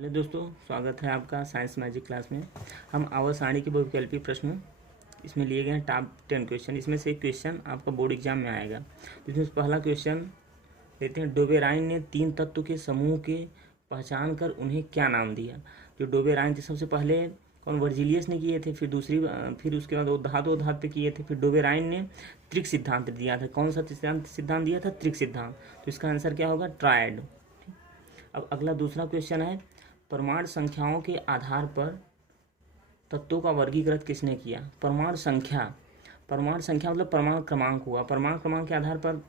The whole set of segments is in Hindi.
हेलो दोस्तों, स्वागत है आपका साइंस मैजिक क्लास में। हम आवर्त सारणी के बहुविकल्पीय प्रश्न इसमें लिए गए हैं टॉप 10 क्वेश्चन। इसमें से एक क्वेश्चन आपका बोर्ड एग्जाम में आएगा। तो इसमें पहला क्वेश्चन लेते हैं। डोबेराइन ने 3 तत्व के समूह के पहचान कर उन्हें क्या नाम दिया। जो डोबेराइन थे सबसे पहले कौन, वर्जिलियस ने किए थे, फिर उसके बाद वो धातु पे किए थे। फिर डोबेराइन ने त्रिक सिद्धांत दिया था। कौन सा सिद्धांत दिया था? त्रिक सिद्धांत। तो इसका आंसर क्या होगा? ट्रायड। अब अगला दूसरा क्वेश्चन है, परमाणु संख्याओं के आधार पर तत्वों का वर्गीकृत किसने किया। परमाणु संख्या मतलब परमाणु क्रमांक हुआ। परमाणु क्रमांक के आधार पर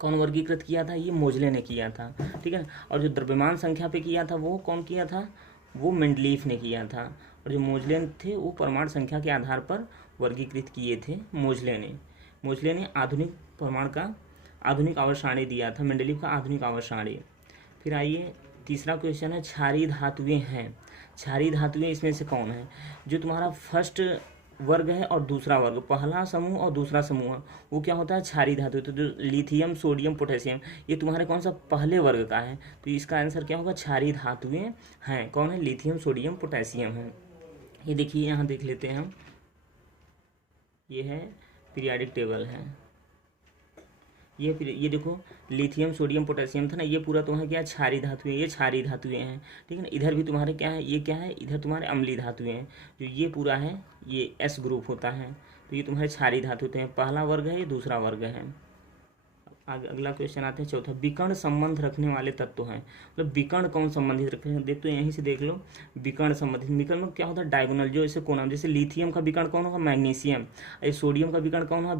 कौन वर्गीकृत किया था? ये मोजले ने किया था, ठीक है। और जो द्रव्यमान संख्या पे किया था वो कौन किया था? वो मेंडलीफ ने किया था। और जो मोजले थे वो परमाणु संख्या के आधार पर वर्गीकृत किए थे मोजले ने आधुनिक परमाणु का आधुनिक आवर्त सारणी दिया था, मेंडलीफ का आधुनिक आवर्त सारणी। फिर आइए तीसरा क्वेश्चन है, क्षारीय धातुएं हैं। क्षारीय धातुएं इसमें से कौन है? जो तुम्हारा फर्स्ट वर्ग है और दूसरा वर्ग, पहला समूह और दूसरा समूह है, वो क्या होता है? क्षारीय धातु। तो जो लिथियम, सोडियम, पोटेशियम, ये तुम्हारे कौन सा पहले वर्ग का है? तो इसका आंसर क्या होगा? क्षारीय धातुएं हैं। कौन है? लिथियम, सोडियम, पोटेशियम है। ये देखिए, यहाँ देख लेते हैं हम। ये है पीरियाडिक टेबल है। ये देखो, लिथियम, सोडियम, पोटेशियम था ना, ये पूरा तुम्हारा क्या है? क्षारीय धातुएं। ये क्षारीय धातुएं हैं, ठीक है ना। इधर भी तुम्हारे क्या है? ये क्या है? इधर तुम्हारे अम्लीय धातुएं हैं। जो ये पूरा है ये एस ग्रुप होता है। तो ये तुम्हारे क्षारीय धातु होते हैं। पहला वर्ग है, ये दूसरा वर्ग है। आगे अगला क्वेश्चन आते हैं, चौथा, विकर्ण संबंध रखने वाले तत्व हैं। मतलब विकर्ण कौन संबंधित रखते हैं? देख तो यहीं से देख लो, विकर्ण संबंधित। विकर्ण में क्या होता है? डायगोनल, जो ऐसे कोना। जैसे लिथियम का विकर्ण कौन होगा? मैग्नीशियम। सोडियम का विकर्ण कौन होगा?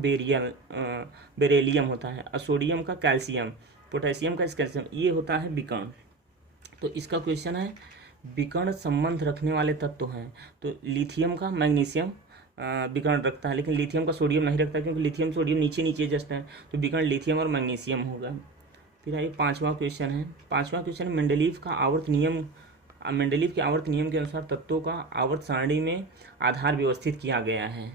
बेरेलियम होता है। और सोडियम का कैल्शियम, पोटेशियम का कैल्शियम, ये होता है विकर्ण। तो इसका क्वेश्चन है, विकर्ण संबंध रखने वाले तत्व हैं। तो लिथियम का मैग्नीशियम विकर्ण रखता है, लेकिन लिथियम का सोडियम नहीं रखता, क्योंकि लिथियम सोडियम नीचे नीचे जस्ट है। तो विकर्ण लिथियम और मैग्नीशियम होगा। फिर आइए पांचवा क्वेश्चन है। मेंडलीफ का आवर्त नियम। मेंडलीफ के आवर्त नियम के अनुसार तत्वों का आवर्त सारणी में आधार व्यवस्थित किया गया है।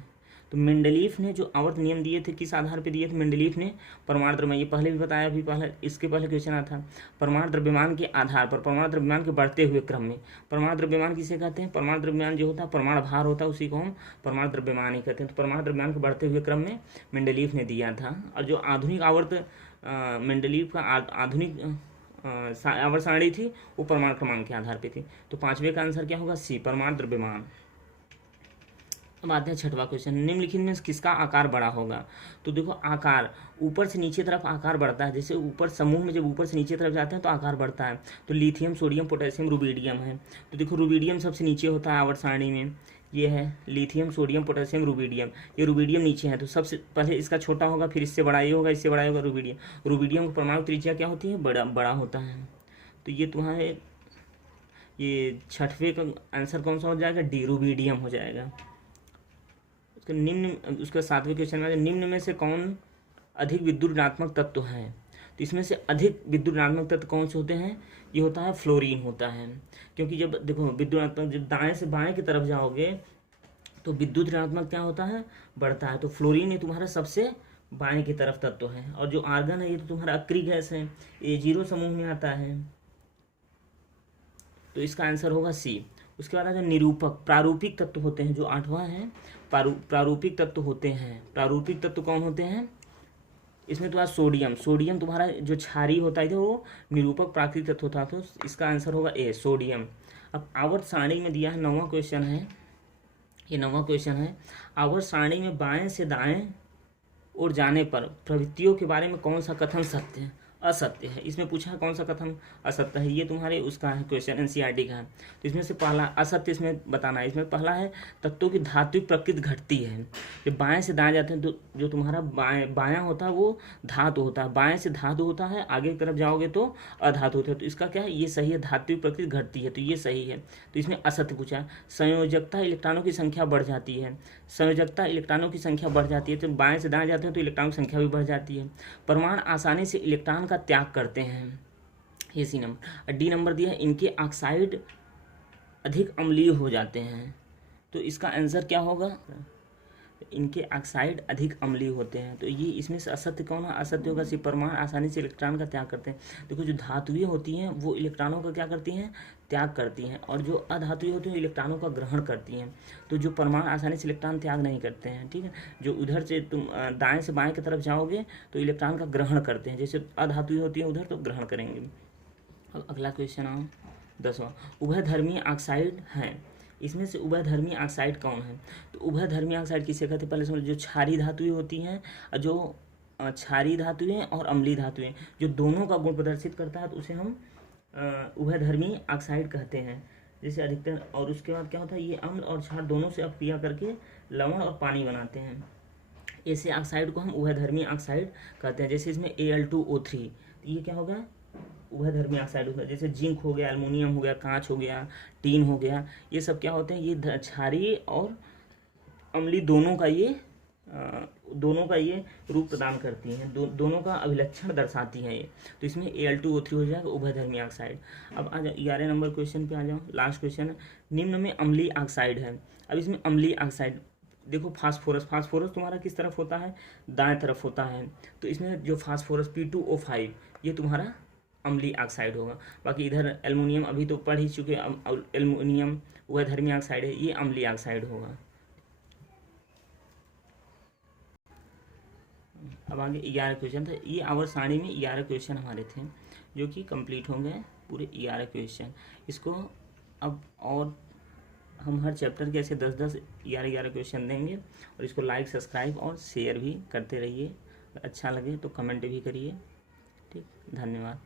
तो मेंडलीफ ने जो आवर्त नियम दिए थे, किस आधार पे दिए थे? मेंडलीफ ने परमाणु द्रव्यमान, ये पहले भी बताया, अभी पहले इसके पहले क्वेश्चन आया था। परमाणु द्रव्यमान के आधार पर, परमाणु द्रव्यमान के बढ़ते हुए क्रम में। परमाणु द्रव्यमान किसे कहते हैं? परमाणु द्रव्यमान जो होता है, परमाणु भार होता है, उसी को हम परमाणु द्रव्यमान ही कहते हैं। तो परमाणु द्रव्यमान के बढ़ते हुए क्रम में मेंडलीफ ने दिया था। और जो आधुनिक आवर्त मेंडलीफ का आधुनिक आवर्त सारणी थी, वो परमाणु क्रमांक के आधार पर थी। तो पांचवें का आंसर क्या होगा? सी, परमाणु द्रव्यमान। अब आते हैं छठवां क्वेश्चन, निम्नलिखित में किसका आकार बड़ा होगा। तो देखो, आकार ऊपर से नीचे तरफ आकार बढ़ता है। जैसे ऊपर समूह में जब ऊपर से नीचे तरफ जाते हैं तो आकार बढ़ता है। तो लिथियम, सोडियम, पोटेशियम, रुबिडियम है। तो देखो, रुबिडियम सबसे नीचे होता है आवर्त सारणी में। ये है लिथियम, सोडियम, पोटेशियम, रुबिडियम। ये रुबिडियम नीचे है, तो सबसे पहले इसका छोटा होगा, फिर इससे बड़ा ये होगा, इससे बड़ा होगा रुबिडियम। रुबिडियम का परमाणु त्रिज्या क्या होती है? बड़ा होता है। तो ये तुम्हारे ये छठवें का आंसर कौन सा हो जाएगा? डी, रुबिडियम हो जाएगा। उसके सातवें क्वेश्चन में, निम्न में से कौन अधिक विद्युत ऋणात्मक तत्व है। तो इसमें से अधिक विद्युत ऋणात्मक तत्व कौन से होते हैं? ये होता है फ्लोरीन होता है। क्योंकि जब देखो विद्युत ऋणात्मक, जब दाएं से बाएं की तरफ जाओगे तो विद्युत ऋणात्मक क्या होता है? बढ़ता है। तो फ्लोरीन ये तुम्हारा सबसे बाएं की तरफ तत्व है। और जो आर्गन है, ये तो तुम्हारा अक्री गैस है, A0 समूह में आता है। तो इसका आंसर होगा सी। उसके बाद आता है निरूपक, प्रारूपिक तत्व होते हैं। जो आठवां है, प्रारूपिक तत्व होते हैं। प्रारूपिक तत्व कौन होते हैं? इसमें तुम्हारा सोडियम तुम्हारा जो क्षारीय होता है वो निरूपक प्राकृतिक तत्व होता है। तो इसका आंसर होगा ए, सोडियम। अब आवर्त सारणी में दिया है, नौवां क्वेश्चन है। ये नौवां क्वेश्चन है, आवर्त सारणी में बाएं से दाएं और जाने पर प्रवृत्तियों के बारे में कौन सा कथन सत्य है, असत्य है। इसमें पूछा है कौन सा कथन असत्य है। ये तुम्हारे उसका है क्वेश्चन, एनसीईआरटी का है। तो इसमें से पहला असत्य इसमें बताना है। इसमें पहला है, तत्वों की धात्विक प्रकृति घटती है। जब बाएं से दाएं जाते हैं तो जो तुम्हारा बायां होता है वो धातु होता है। बाएं से धातु होता है, आगे की तरफ जाओगे तो अधातु होता है। तो इसका क्या है? ये सही है, धात्विक प्रकृति घटती है, तो ये सही है। तो इसमें असत्य पूछा है। संयोजकता, इलेक्ट्रॉनों की संख्या बढ़ जाती है। संयोजकता, इलेक्ट्रॉनों की संख्या बढ़ जाती है। तो बाएं से दाएं जाते हैं तो इलेक्ट्रॉनों की संख्या भी बढ़ जाती है। परमाणु आसानी से इलेक्ट्रॉन का त्याग करते हैं। ये सी नंबर। डी नंबर दिया है, इनके ऑक्साइड अधिक अम्लीय हो जाते हैं। तो इसका आंसर क्या होगा? इनके ऑक्साइड अधिक अम्लीय होते हैं। तो ये इसमें से असत्य कौन है? असत्य होगा सी परमाणु आसानी से इलेक्ट्रॉन का त्याग करते हैं। देखो जो धातुएं होती हैं वो इलेक्ट्रॉनों का क्या करती हैं? त्याग करती हैं, और जो अधातुएं होती हैं इलेक्ट्रॉनों का ग्रहण करती हैं। तो जो परमाणु आसानी से इलेक्ट्रॉन त्याग नहीं करते हैं, ठीक है, जो उधर से तुम दाएं से बाएं की तरफ जाओगे तो इलेक्ट्रॉन का ग्रहण करते हैं, जैसे अधातुएं होती हैं उधर तो ग्रहण करेंगे। अब अगला क्वेश्चन आओ 10वां, उभयधर्मी ऑक्साइड हैं, इसमें से उभयधर्मी ऑक्साइड कौन है? तो उभयधर्मी ऑक्साइड किसे कहते हैं? पहले समझ, जो क्षारीय धातुएं होती हैं, जो क्षारीय धातुएं और अम्लीय धातुएं, जो दोनों का गुण प्रदर्शित करता है तो उसे हम उभयधर्मी ऑक्साइड कहते हैं। जैसे अधिकतर, और उसके बाद क्या होता है, ये अम्ल और क्षार दोनों से अपक्रिया करके लवण और पानी बनाते हैं। ऐसे ऑक्साइड को हम उभयधर्मी ऑक्साइड कहते हैं। जैसे इसमें Al2O3, तो ये क्या होगा? उभयधर्मी ऑक्साइड होता है। जैसे जिंक हो गया, एल्युमिनियम हो गया, कांच हो गया, टीन हो गया, ये सब क्या होते हैं? ये क्षारीय और अम्लीय दोनों का ये रूप प्रदान करती हैं, दोनों का अभिलक्षण दर्शाती हैं ये। तो इसमें Al2O3 हो जाएगा उभयधर्मी ऑक्साइड। अब आ जाओ 11 नंबर क्वेश्चन पे आ जाओ, लास्ट क्वेश्चन है, निम्न में अम्लीय ऑक्साइड है। अब इसमें अम्लीय ऑक्साइड देखो, फास्फोरस तुम्हारा किस तरफ होता है? दाएं तरफ होता है। तो इसमें जो फास्फोरस P2O5 ये तुम्हारा अम्लीय ऑक्साइड होगा। बाकी इधर एल्युमिनियम अभी तो पढ़ ही चुके, एल्युमिनियम उभयधर्मी ऑक्साइड है, ये अम्लीय ऑक्साइड होगा। अब आगे 11 क्वेश्चन था, ये आवर सारणी में 11 क्वेश्चन हमारे थे जो कि कंप्लीट हो गए पूरे 11 क्वेश्चन। इसको अब और हम हर चैप्टर के ऐसे 10-10 11-11 क्वेश्चन देंगे, और इसको लाइक, सब्सक्राइब और शेयर भी करते रहिए। अच्छा लगे तो कमेंट भी करिए। ठीक, धन्यवाद।